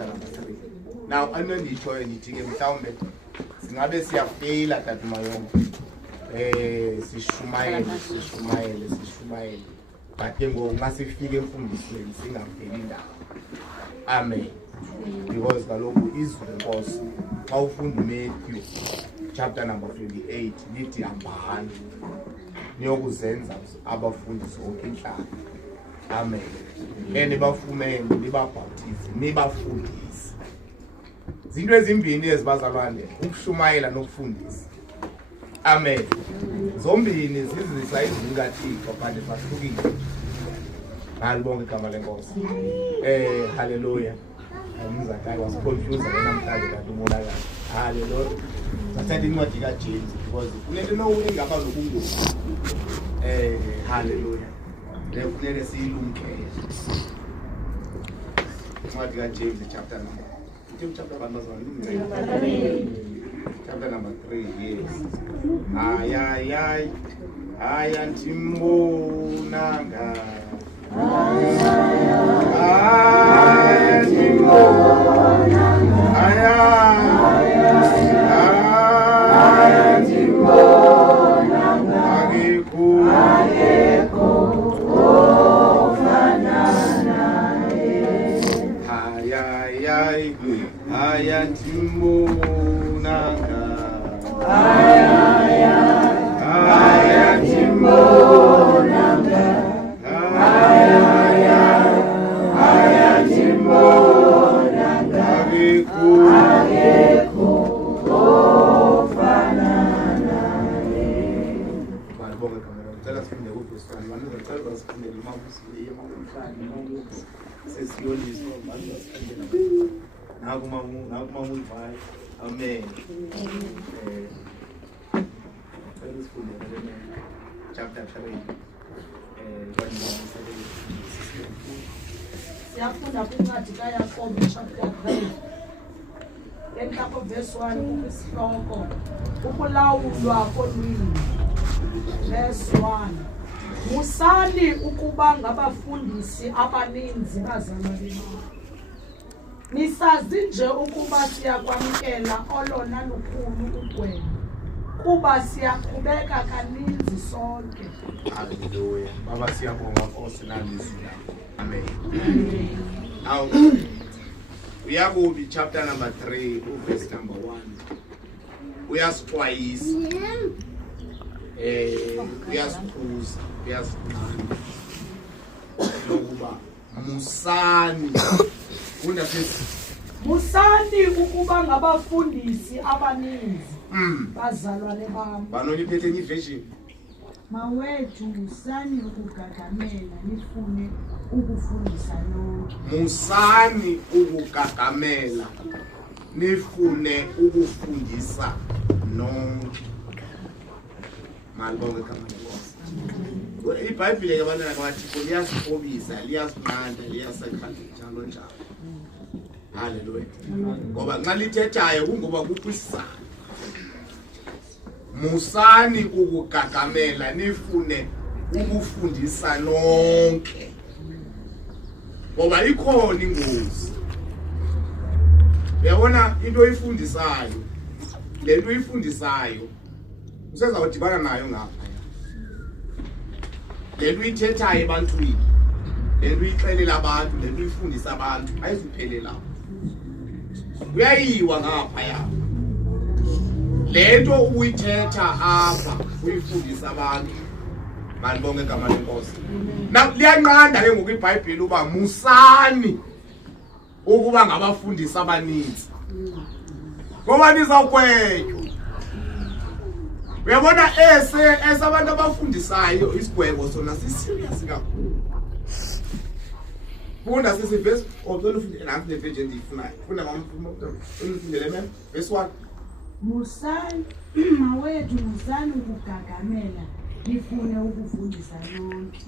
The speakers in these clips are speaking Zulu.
chapter number 3. Now anonditshoyo ndithi ke mhlawumbe singabe siyafeyila tata Mayongo sishumayele but ke ngoku nxa sifike emfundisweni singafeli ndawo. Amen. Because kaloku izwi lenkosi xa ufunda uMatthew chapter number 28 lithi hambani niyokuzenza abafundisi bonke inhlanga. Amen. Nibafumene nibabhaptize nibafundise. Zinto ezimbini ezibazalwane, ukushumayela nokufundisa. Amen. Zombini zizisa izwi likaThixo kanti zahlukile. Ngalibonke igama lenkosi. Hallelujah. Umzakhayo was confused namhlanje kanti ubonakala. Hallelujah. Sathatha incwadi kaJames because kunento nowungaba nokungozi. Hallelujah. Lefuneke siyilumkele. Incwadi kaJames chapter number. Chapter number 3. Chapter number 3, yes. Ay antimbonanga. Amen. Chapter 3. Siyafunda kwincwadi kaYakobe chapter 3. Enhloko verse 1 kusihloko ukulawulwa kolwimi. Verse 1. Musani ukuba ngabafundisi abaninzi bazalwane bami. Nisazi nje ukuba siyakwamkela olona lukhulu ugweno kuba siyaqhubeka kaninzi sonke. Hallelujah. Baba siyabonga Nkosi nalizwi lakho. Amen. Now uyakubi chapter number 3 verse number 1. Uyasixwayisa. Uyasikhuza, uyasiqanda. Lokuba musani funda sisi. Musani ukuba ngabafundisi abaninzi bazalwane bami. Banoliphethe enye version. Mawethu musani ukugagamela nifune ukufundisa nonke. Musani ukugagamela nifune ukufundisa nonke. Malibonke igama lenkosi. iBhayibhile ke abantwana kwathi liyasifobisa liyasinqanda liyasekhatha njalo njalo. Hallelujah. Ngoba nxa lithethayo kungoba kukwisana. Musani ukugagamela nifune ukufundisa nonke. Ngoba ikhona ingozi. Uyabona into oyifundisayo, lento oyifundisayo usezawudibana nayo ngapha. Lento uyithethayo ebantwini, lento uyixelela abantu, lento uyifundisa abantu ayizuphelela. Uyayiwa ngapha ya. Lento uyithetha apha uyifundisa abantu. Malibonke igama lenkosi. Na liyanqanda ke ngoku iBhayibheli uba musani ukuba ngabafundisa abaninzi. Ngoba nizawugwetywa. Uyabona abantu abafundisayo isigwebo sona siserious kakhulu. Funda sisivesi ocela ufunde nansi leversion endiyifunayo. Funda ufundele mem verse 1. Musani mawethu musani ukugagamela nifune ukufundisa nonke.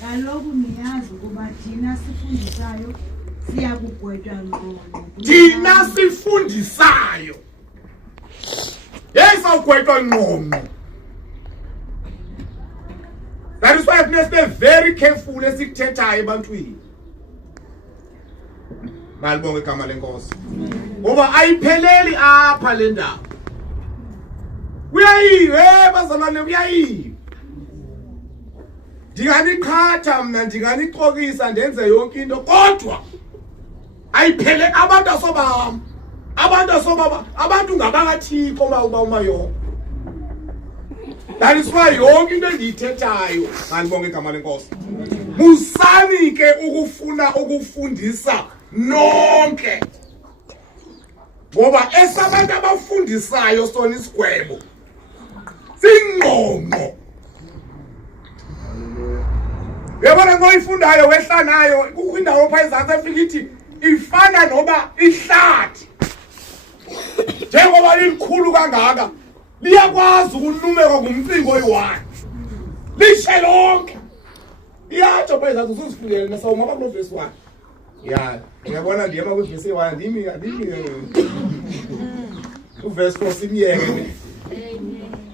Kaloku niyazi ukuba thina sifundisayo siyakugwetywa ngqondo. Thina sifundisayo sawugwetywa ngqondo. That is why we must be very careful esikuthethayo ebantwini. Malibonge igama lenkosi. Ngoba ayipheleli apha le ndaba. Uyayiwe bazalwane uyayiwe. Ndinganiqhatha mna ndinganixokisa ndenze yonke into kodwa ayiphele abantu asobam. Abantu asobaba abantu ngabakathixo uma yonke. That is why yonke into endiyithethayo malibonge igama lenkosi. Musani ke ukufuna ukufundisa nonke. Ngoba esabantu abafundisayo sona isigwebo singqongqo. Yabona ngoyifundayo wehla nayo kukho indawo pha eZantsi Afrika ithi ifana noba ihlathi. Njengoba likhulu kangaka liyakwazi ukunumeka ngumcingo oyi-1 lishe lonke iyatsho pha eZantsi usuzifundele nasawuma kulo verse 1 ya uyabona ndiyema kwiverse 1 ndimi uverse 4 simyeke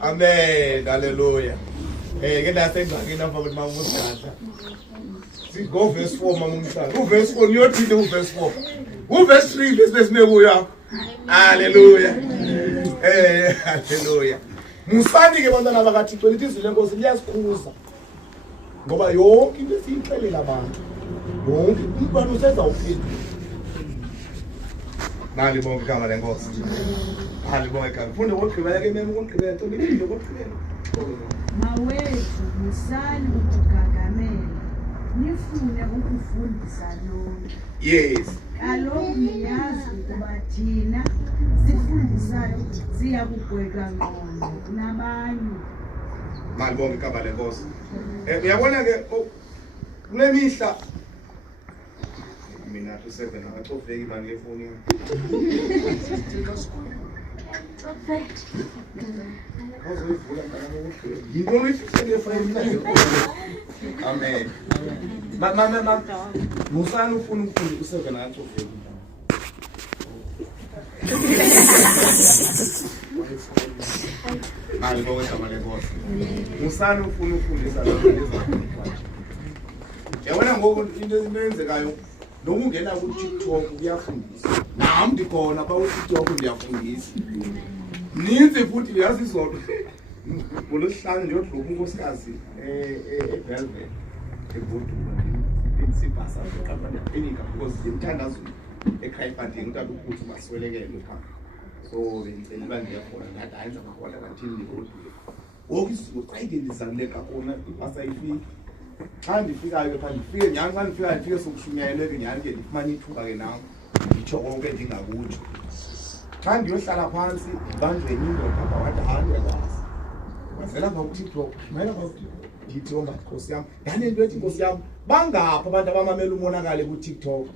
amen haleluya ke ndasengxakini apha kuthi mamusidla sigo verse 4 mamumhlala uverse 4 niyothini uverse 4 uverse 3 verse besimekuyo haleluya haleluya musani ke bantwana bakaThixo lithi izwi lenkosi liyasikhuza ngoba yonke into esiyixelela abantu yonke umbani usenza uphendula malibonge igama lenkosi malibonge igama funde ngokugqibela ke mema ukugqibela ntombi ngokugqibela mawethu musani ukugagamela nifune ukufundisa nonke. Yes. Kaloku niyazi ukuba thina sifundisayo siya kugwetwa ngqondo nabanye. Malibonge igama lenkosi. Uyabona ke kule mihla mina to 7 akachofeki imali lefoni yami. Amen. Mama musani ufuna ukufunda u7 akachofeki. Malibonge igama lenkosi. Musani ufuna ukufundisa lezakho. Yabona ngoku into ezenzekayo noma ungena ku TikTok uyafundisa. Nami ndikhona ba ku TikTok ndiyafundisa. Ninzi futhi yazi izolo. Ngolosihlanu ndiyodluka unkosikazi eBelvedere eBudula. Insipasa eqabana enika because imthandazo eKhayiphandeni utata ukuthi baswelekele pha. So ngicela uba ndiyakhona ngathi ayenza ngakhona kathini ndikudlule. Wonke isizwe xa ngizaleka khona ipasa ifika. Xa ndifikayo pha ndifike nyani xa ndifike sokushunyayelwe ke nyani ke ndifumana ithuba ke nawe nditsho konke ndingakutsho. Xa ndiyohlala phansi banjwe indoda apha wathi andekwazi wazela pha kuThixo mayela pha ndithi omba Nkosi yam yani into ethi Nkosi yam bangapha abantu abamamela umonakale kuTikTok.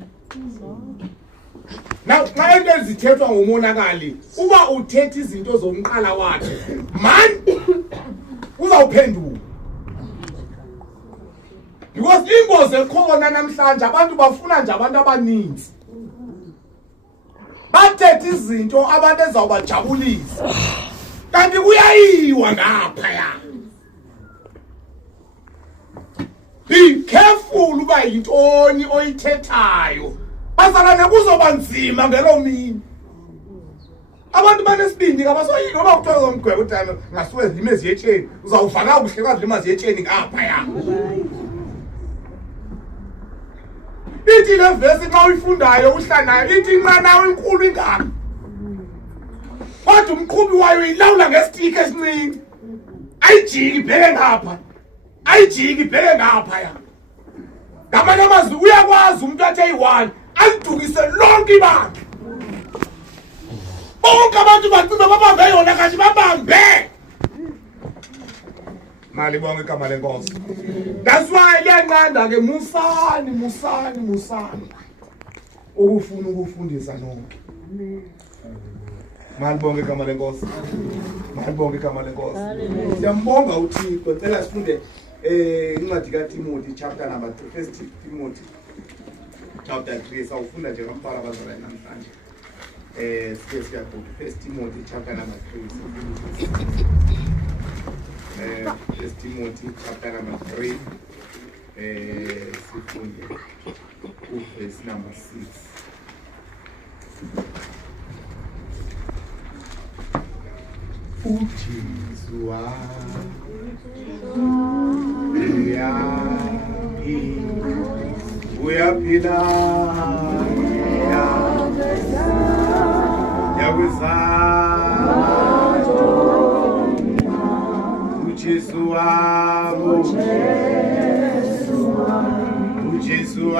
Now xa into ezithethwa ngomonakali uba uthetha izinto zomqala wakhe man uzawuphendula. Because ingozi ekhona namhlanje abantu bafuna nje abantu abaninzi. Bathethe izinto abantu ezawubajabulisa. Kanti kuyayiwa ngapha ya. Be careful uba yintoni oyithethayo. Bazalane kuzoba nzima ngelo mini. Abantu banesibindi kabasoyini ngoba kuthiwa zomgwebo utana ngasuwe zimezi yetsheni uzawuvaka ubuhlekazi limazi yetsheni ngapha ya. Ithi le verse xa uyifundayo uhlanayo ithi inqanawe inkulu ingaka. Kodwa umqhubi wayo ilawula ngestick esincinci. Ayijiki ibheke ngapha. Ayijiki ibheke ngapha ya. Ngamanye amazwi uyakwazi umuntu athi ayi1 alidukise lonke ibandla. Bonke abantu bacinga babambe yona kanti babambe. Malibonge igama lenkosi. That's why liyanqanda ke musani ukufuna ukufundisa nonke. Malibonge igama lenkosi. Malibonge igama lenkosi. Siyambonga uThixo. Cela sifunde incwadi kaTimothy chapter number 3, 1 Timothy chapter 3 sawufunda nje ngomfana abazalwane namhlanje. Sike siyabhuka 1 Timothy chapter number 3. 1 Timothy chapter number 3. Sifunde verse number 6. uJesu uyaphila uJesu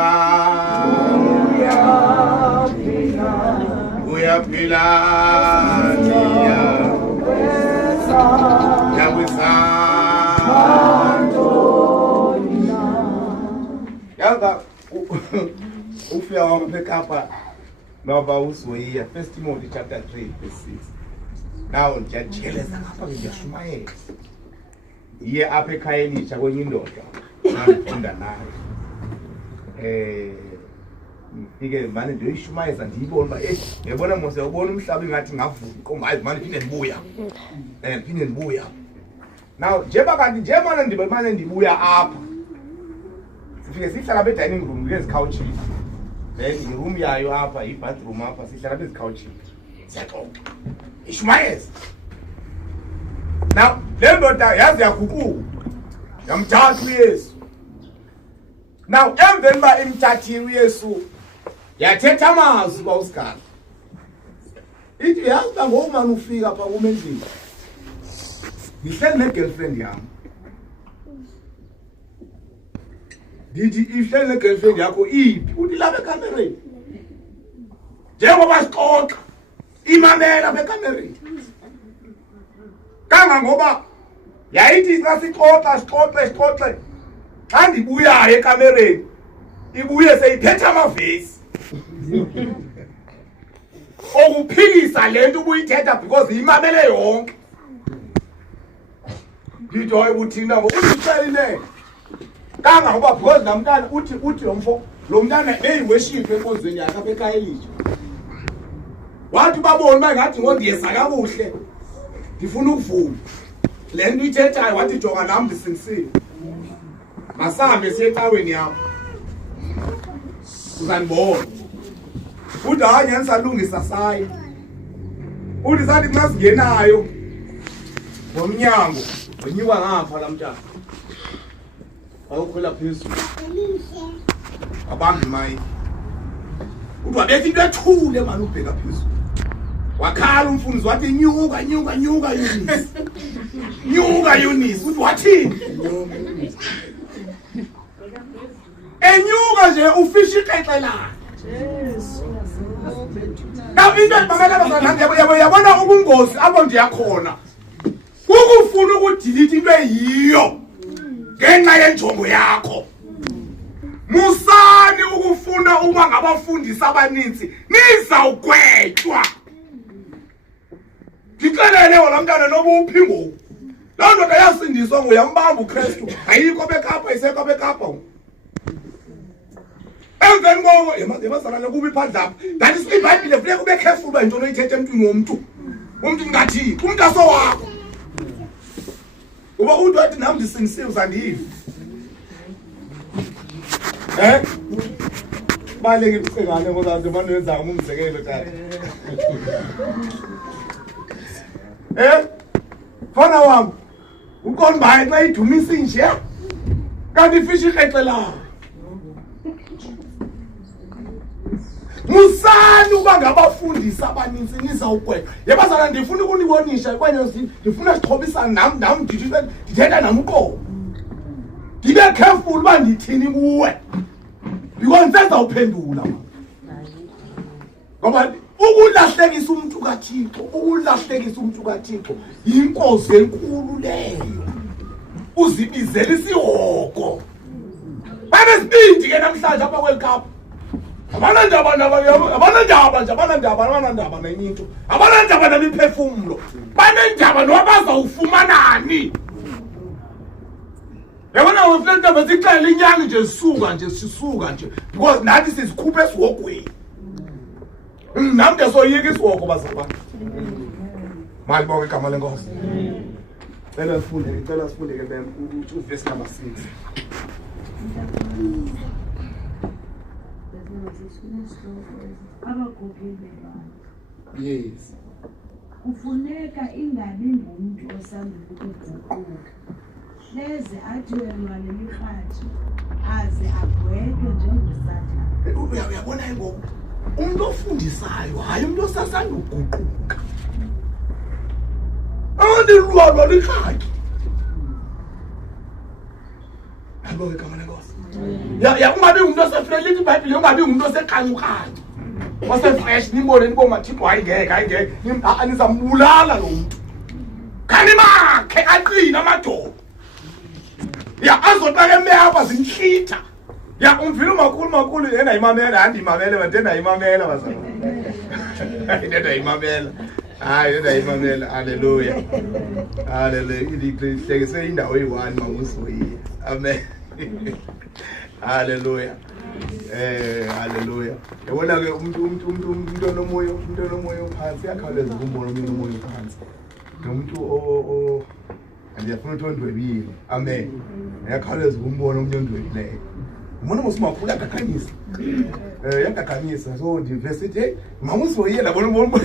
uyaphila yaza ufika wamphekapha noma usoyiya 1 Timothy chapter 3 verse 6. Now ngiyajeleza ngapha ngiyashumayela iye apha ekhaya elisha kwenye indoda ngifunda nayo ngifike manje nje ishumayeza ndiyibona uba ngiyabona mose ubona umhlaba ingathi ngavuka kongayi manje phinde ndibuya now njengoba kanti njengoba ndibe manje ndibuya apha sifike sihlala be dining room kulezi couches then iroom yayo apha ibathroom apha sihlala bezi couches siyaxoxa ishumayeza now le ndoda yazi yaguquka yamthatha uYesu. Now emveni ba imthathile uYesu yathetha amazwi ba usigaba ithi yazi ba ngomani ufika pha kumendlini ngihleli ne-girlfriend yami ndithi ihleli ne-girlfriend yakho iphi uthi lapha ekamereni njengoba sixoxa imamela apha ekamereni kangangoba yayithi sixoxe xa ndibuyayo ekamereni ibuye seyiphetha amavesi okuphikisa le nto ubuyithetha because imamele yonke ndithi hoyi buthina ngokuthixeline kangangoba because namntana uthi yomfo lo mntana eyiworship enkonzweni yakhe apha ekhaya elisha wathi babona uba ngathi ngondiyesa kakuhle ndifuna ukuvuma le nto ithethayo wathi jonga nam ndisinisile masambe siye ecaweni yakho uzandibona uthi hayi nyandisalungisa saye uthi sathi xa singenayo ngomnyango wenyuka ngapha la mntana wayokhwela phezulu wabamba imayiki uthi wabetha into ethule mani ubheka phezulu wakhala umfundisi wathi nyuka Eunice nyuka Eunice uthi wathini enyuka nje ufisha iqeqe lakhe now into emamela yabona ubungozi apho ndiyakhona ukufuna ukudilita into eyiyo ngenxa yenjongo yakho musani ukufuna uba ngabafundisi abaninzi nizawugwetywa ngixelele wona mntana noba uphi ngoku loo ndoda yasindiswa nguyambamba uKristu ayikho bekapha isekho bekapha emveni koko yemazalane kuba iphandle apha that is iBhayibhile funeka ube careful uba yintoni oyithetha emntwini womntu ngathi umntu asowakho uba uthi wathi nam ndisinisile uzandiyiva baleke icengane ngoba ndimane wenza umzekelo tata fana wam uqonda baye xa idumisa nje kanti ifisha iqeqe layo musani uba ngabafundisi abaninzi nizawugwexa yebazana ndifuna ukunibonisha kwenye ndifuna sixhobisana nam ndithetha nam uqobo ndibe careful uba ndithini kuwe because ndisezawuphendula ngoba ukulahlekisa umntu kaThixo yinkosi enkulu leyo uzibizela isihoko banesibindi ke namhlanje apha World Cup abanandaba nenye into abanandaba nemiphefumulo banendaba nobazawufumanani yabona weflentaba zixele inyanga nje sisuka nje because nathi sizikhuphe esihogweni nam ndesoyika isihoko bazalwane malibonke igama lenkosi cela sifunde ke uvesi number 6 yes kufuneka ingabi ngumntu osandula ukuguquka. Leze athi uyalwane lirhatshi aze agwetwe njengoSathane. Uyabona ngoku umuntu ofundisayo hayi umuntu osasanda ukuguquka. Andilwalwa lirhatshi. Yabo igama lenkosi. Ya ungabi umuntu osefresh lithi iBhayibhile ungabi umuntu oseqanqukanye. Wasefresh nibone niboma Thixo ayingeke nizambulala lo muntu. Khani makhe aqina amadoda. Ya azotake emehapa zinhlitha. Ya umvila umakhulu yena imamela handi imamela batenda imamela bazana. Yena imamela. Hayi yena imamela. Hallelujah. Hallelujah. Ihlekise indawo eyi1 mamusoyi. Amen. Hallelujah. Hallelujah. Yabona ke umuntu onomoya phansi yakhawuleza ukumbona umuntu onomoya phansi. Umuntu andiyafuna ukuthi ondwebile. Amen. Yakhawuleza ukumbona umuntu ondwebileyo. Umona mosimakhulu yagakhanyisa. Yagakhanyisa. So diversity mamusoyi labona.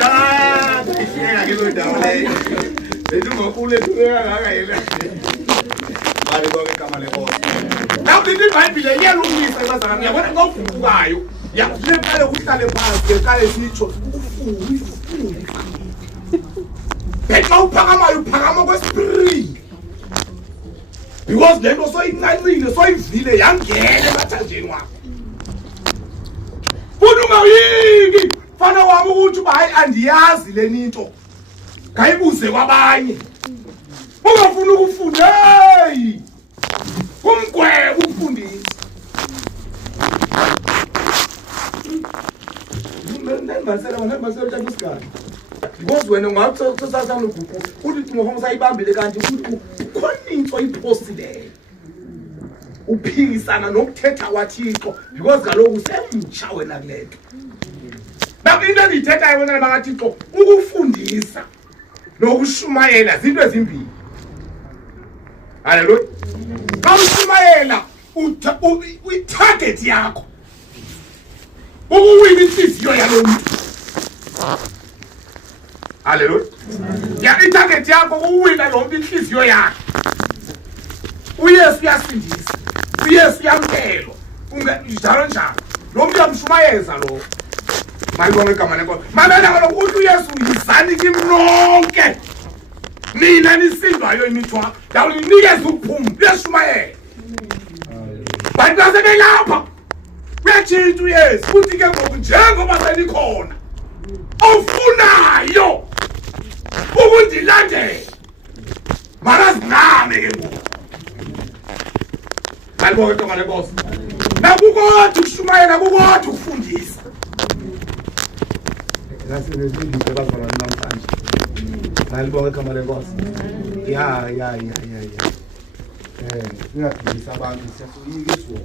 Ya, ngeke ngizodawo leyo. Umakhulu ethubeka ngakayela. Mali konke igama lenkosi. Nakuthi iBhayibhile iyalungisa bazana ngiyabona ngovukayo. Yakuleqale ukuhlale phansi eqale sitsho ufundi. Beka uphakama kwesispirit. Because lento soyincancile soyivile yangena emathanjeni wakho. Futhi ungayiki fana wami ukuthi hayi andiyazi leninto. Kayibuze kwabanye. Ungafuna ukufunda hey. Kumgwebo ukufundisa. Ngimbasela tata isikhathi. Because wena ungathosasa nogugu uthi ngoba usayibambile kanti uthi khona into oyiphostile. Uphikisana nokuthetha kwaThixo because kaloku semtsha wena kulento. Naku into endiyithethayo wena bakaThixo ukufundisa nokushumayela zinto ezimbili. Hallelujah. Xa ushumayela uyi-target yakho ukuwina inhliziyo yalo muntu. Hallelujah. Ya i-target yakho ukuwina lo muntu inhliziyo yakhe. uYesu uyasindisa, uYesu uyamkelo, njalo njalo. Lo muntu uyamshumayeza lo. Mayibonke igama lenkosi. Mamela kaloku uthi uYesu yizani kimi nonke nina nisindwayo imithwalo ndawunikeza ukuphumula. Uyashumayela. Bantu basebelapha uyatshintsha uYesu futhi ke ngoku njengoba senikhona ofunayo ukundilandela makazinqame ke ngoku. Mayibonke igama lenkosi. Nakukodwa ukushumayela kukodwa ukufundisa. Nasebenzile bazalwane namhlanje. Mayibonke igama lenkosi. Ya. Singadinisa abantu siyasuyika iswo.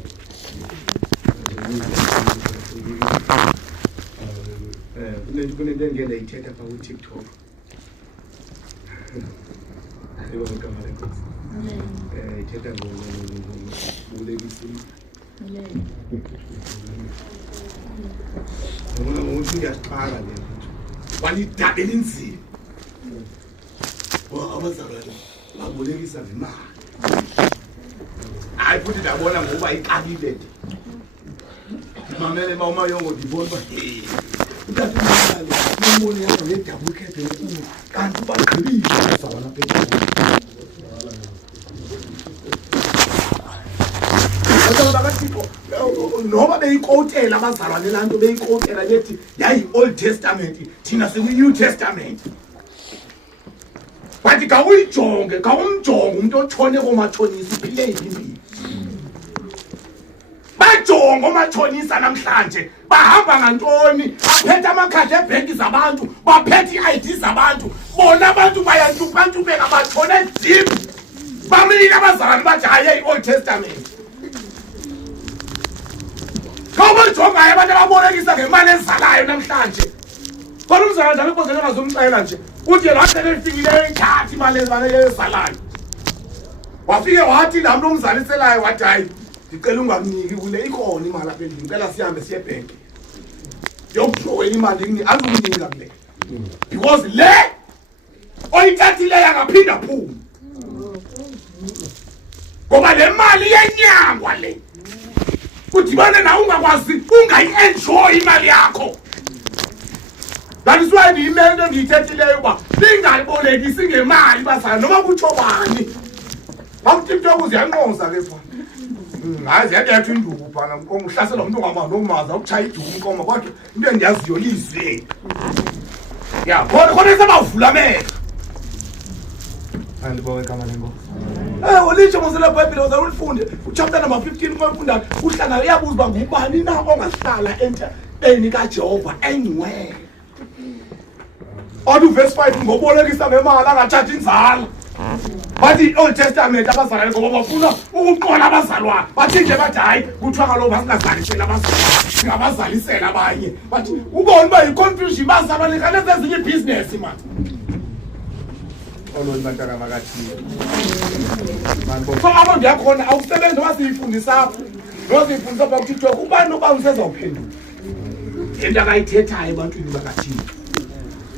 Kunento engene ithetha pha ku-TikTok. Mayibonke igama lenkosi. Ithetha ngobulekisini. Ngibona ngokuthi uyaqala le nto. Walidabela inzima. Abazalwane babolekisa ngemali. Hayi futhi ndabona ngoba iqalile nje. Mamele mawumayongo ndibona uba hey. Uthatha imali, umbone yakho le-double cab enkulu kanti ubagqibile abazalwane apha. Noba beyikotela abazalwane laa nto beyikotela bethi yayi-Old Testament thina sikwi-New Testament. But kawuyijonge kawumjonge umuntu otshone koomatshonisa iphile impilo. Bajonge oomatshonisa namhlanje bahamba ngantoni, baphethe amakhadi ebhenki zabantu, baphethe ii-ID zabantu, bona abantu bayantupantupeka batshone dim. Bamile abazalwane bathi hayi i-Old Testament. Kawubajongayo abantu ababolekisa ngemali ezalayo namhlanje. Kodwa umzalwane njalo ibozele ngazumcela nje. Uthi yena waxele lifikileyo ithatha imali ezalayo. Wafike wathi laa mntu umzaliselayo wathi hayi ndicela ungamniki kule ikhona imali apha endlini ngicela sihambe siye ebhenki yokujowela imali andumnika kule because le oyithathileyo angaphinda aphume ngoba le mali yenyangwa le udibane nawe ungakwazi ungayi-enjoy imali yakho. That is why ndiyimento ndiyithethileyo uba lingayibolekisi ngemali bazali noma kutsho bani. BakuTikTok uziyanqoza ke phana. Hayi ziyadetha induku phana mkomo uhlasela umuntu ongamandomaza ukutshaya iduku mkomo kodwa into endiyaziyo lizwe. Ya khona sebavula amehlo. Andibonge igama lenkosi. Olitsho mosela iBhayibhile uza ulifunde uchapter number 15 uma ufunda uhlala uyabuza uba ngubani na ongahlala entabeni kaJehova anywhere. Odu verse 5 ngobolekisa ngemali angathathi inzala. Bathi Old Testament abazalwane ngoba bafuna ukuqola abazalwane. Bathi nje bathi hayi kuthiwa kaloku asingazalisela abazalwane. Singabazalisela abanye. Bathi ubone uba yi-confusion bazalwane kanti ezinye business man. Oloni bantaka makathini. So abo ndiyakhona awusebenzi wasiyifundisa apho. Nozifundisa apha kuTikTok ubani noba usezawuphendula. Into akayithethayo ebantwini bakathini.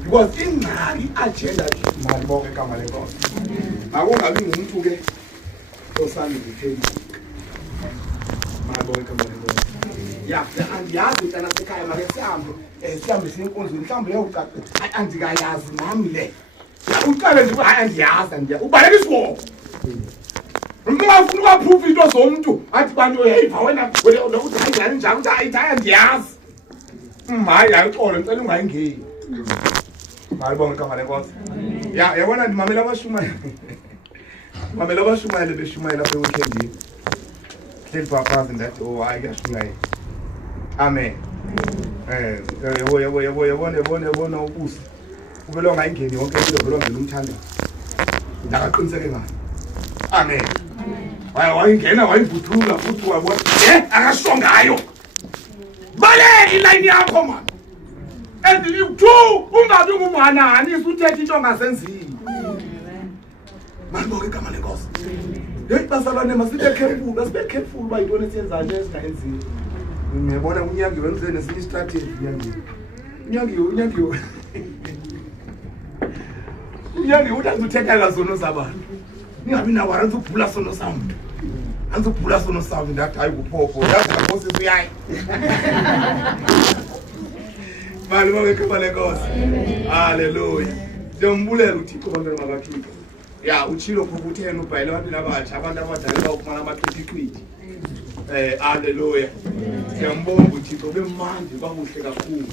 Because ingxaki agenda mali bonke igama lenkosi. Akungabi ngumuntu ke osami kupheli. Mali bonke igama lenkosi. Ya, andiyazi mntana sekhaya make sihambe sinkonzo mhlawumbe yokucaca. Andikayazi nami le. Uqale nje hayi andiyazi ubaleka isiwoko. Ungafuna ukuprove into zomuntu athi bantu hey wena uthi hayi njani uthi hayi andiyazi. Hayi ayixolo ngicela ungayingeni. Mali bonke igama lenkosi. Ya yabona ndimamela abashumayeli. Mamela abashumayeli beshumayela apha eweekendini. Hleli phansi ndathi oh hayi kuyashumayela. Amen. Yabona ubusi. Uvele ongayingeni yonke into vele ongena umthanda. Ndakaqiniseke ngayo. Amen. Wayingena wayivuthula futhi wabona akasho ngayo. Bale iline yakho man. And you too ungabi ngumhanani usuthetha into ongasenziyo. Manje igama lenkosi. Hey bazalwane masibe careful ba into esiyenzayo esingayenziyo. Ngiyabona unyangi wenze nesinye strategy unyangi. Unyangi uthi uthetha kazono zabantu. Ningabi nawo anzubhula sono sound. Anzubhula sono sound ndathi hayi kuphopho yazi lenkosi uyayi. Mali bonke igama lenkosi. Hallelujah. Ndiyambulela uThixo bantwana bakaThixo. Ya utshilo ukuthena ubhayile abantu abatsha abantu abadala bawufumana amaqhiqhiqhiqhi. Hallelujah. Siyambonga uThixo bemandla bakuhle kakhulu.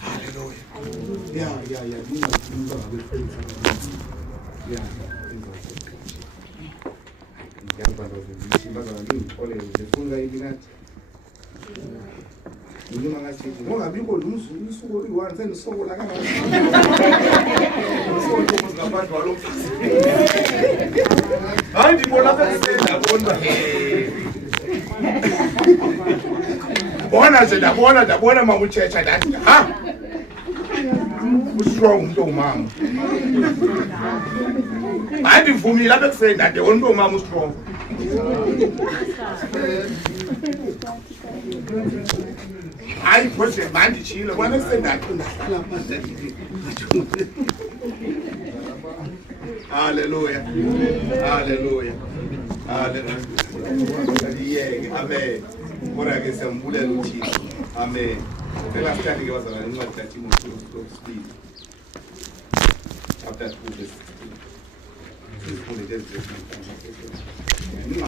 Hallelujah. Ya. Ngingabikho lumzulu usuku oluyi-1 sendisokola kangaka. Ngaphandle kwalo mfazi. Hayi ndibona apha ndabona. Bona nje ndabona mama uTshetshela ndathi ha. Ustrong umuntu ongumama. Hayi ndivumile apha ekuseni ndade umuntu ongumama ustrong. Hayi phose manje chilo bona ekusendakho ndahlala phansi. Hallelujah. Amen. Mora ke siyambulela uThixo. Amen. Phela sithandi ke bazalwane incwadi kaThimothi lokusibili. Chapter 2 verse 16.